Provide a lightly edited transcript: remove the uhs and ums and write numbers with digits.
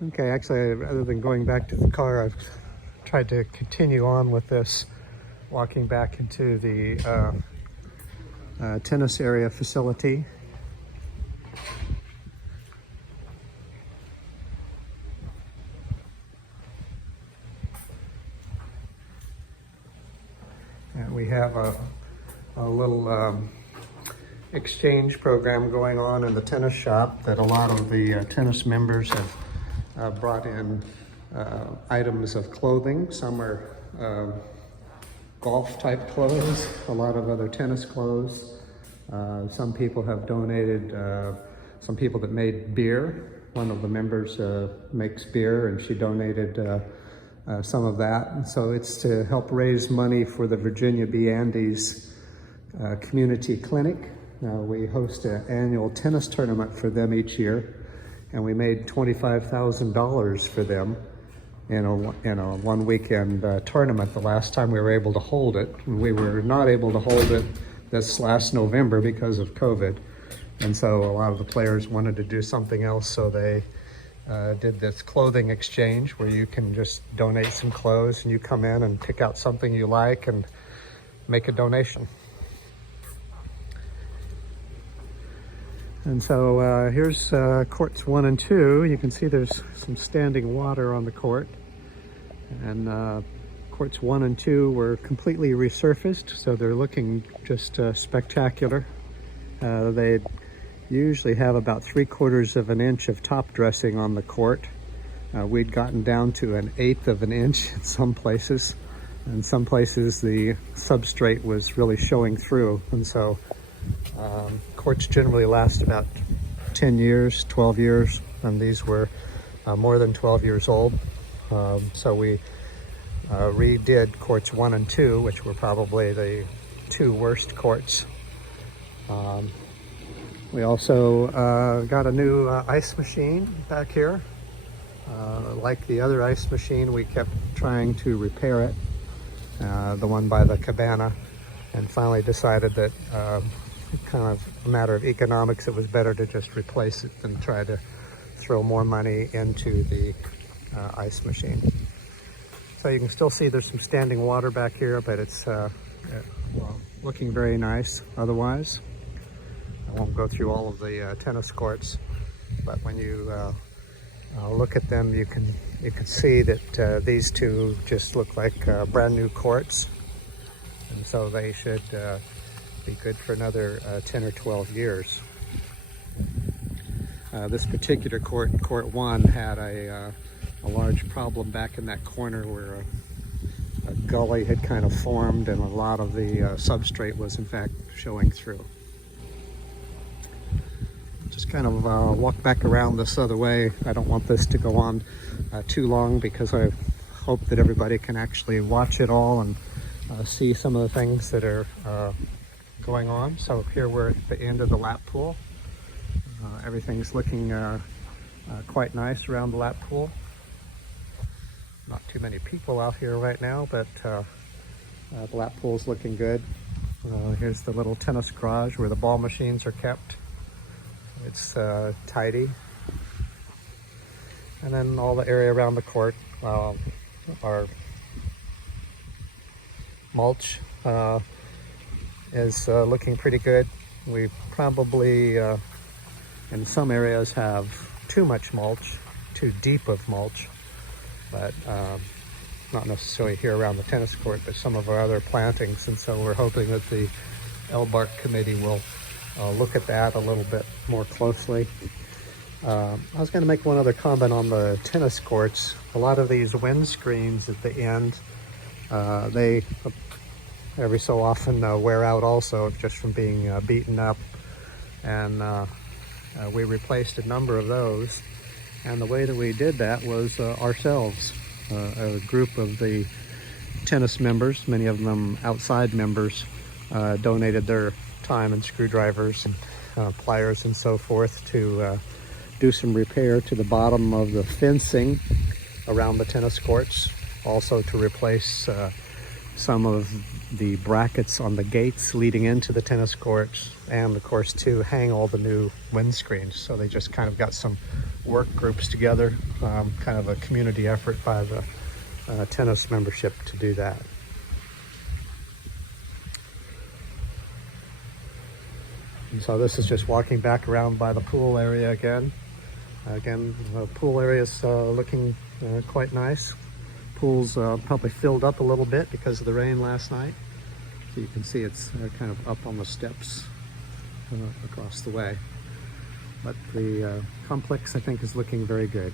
Okay, actually, rather than going back to the car, I've tried to continue on with this, walking back into the tennis area facility. And we have a little exchange program going on in the tennis shop that a lot of the tennis members have brought in items of clothing. Some are golf type clothes, a lot of other tennis clothes. Some people have donated, some people that made beer. One of the members makes beer, and she donated some of that. And so it's to help raise money for the Virginia B. Andes Community Clinic. We host an annual tennis tournament for them each year, and we made $25,000 for them in a one weekend tournament the last time we were able to hold it. We were not able to hold it this last November because of COVID, and so a lot of the players wanted to do something else, so they did this clothing exchange where you can just donate some clothes and you come in and pick out something you like and make a donation. And so here's courts 1 and 2. You can see there's some standing water on the court. And courts 1 and 2 were completely resurfaced, so they're looking just spectacular. They usually have about 3/4 of an inch of top dressing on the court. We'd gotten down to 1/8 of an inch in some places. In some places the substrate was really showing through, and so courts generally last about 10 years, 12 years, and these were more than 12 years old. So we redid courts 1 and 2, which were probably the 2 worst courts. We also got a new ice machine back here. Like the other ice machine, we kept trying to repair it, the one by the cabana, and finally decided that kind of a matter of economics, it was better to just replace it than try to throw more money into the ice machine. So you can still see there's some standing water back here, but it's well, looking very nice otherwise. I won't go through all of the tennis courts, but when you look at them, you can see that these two just look like brand new courts, and so they should be good for another 10 or 12 years. This particular court, court 1, had a large problem back in that corner where a gully had kind of formed, and a lot of the substrate was in fact showing through. Just kind of walk back around this other way. I don't want this to go on too long because I hope that everybody can actually watch it all and see some of the things that are going on. So here we're at the end of the lap pool. Everything's looking quite nice around the lap pool. Not too many people out here right now, but the lap pool's looking good. Here's the little tennis garage where the ball machines are kept. It's tidy. And then all the area around the court are mulch. Is looking pretty good. We probably in some areas have too much mulch, too deep of mulch, but not necessarily here around the tennis court, but some of our other plantings. And so we're hoping that the LBARC committee will look at that a little bit more closely. I was going to make one other comment on the tennis courts. A lot of these wind screens at the end, they every so often wear out also just from being beaten up, and we replaced a number of those. And the way that we did that was ourselves. A group of the tennis members, many of them outside members, donated their time and screwdrivers and pliers and so forth to do some repair to the bottom of the fencing around the tennis courts, also to replace some of the brackets on the gates leading into the tennis courts, and of course to hang all the new windscreens. So they just kind of got some work groups together, kind of a community effort by the tennis membership to do that. And so this is just walking back around by the pool area again. Again, the pool area is looking quite nice. Pool's probably filled up a little bit because of the rain last night. So you can see it's kind of up on the steps across the way. But the complex, I think, is looking very good.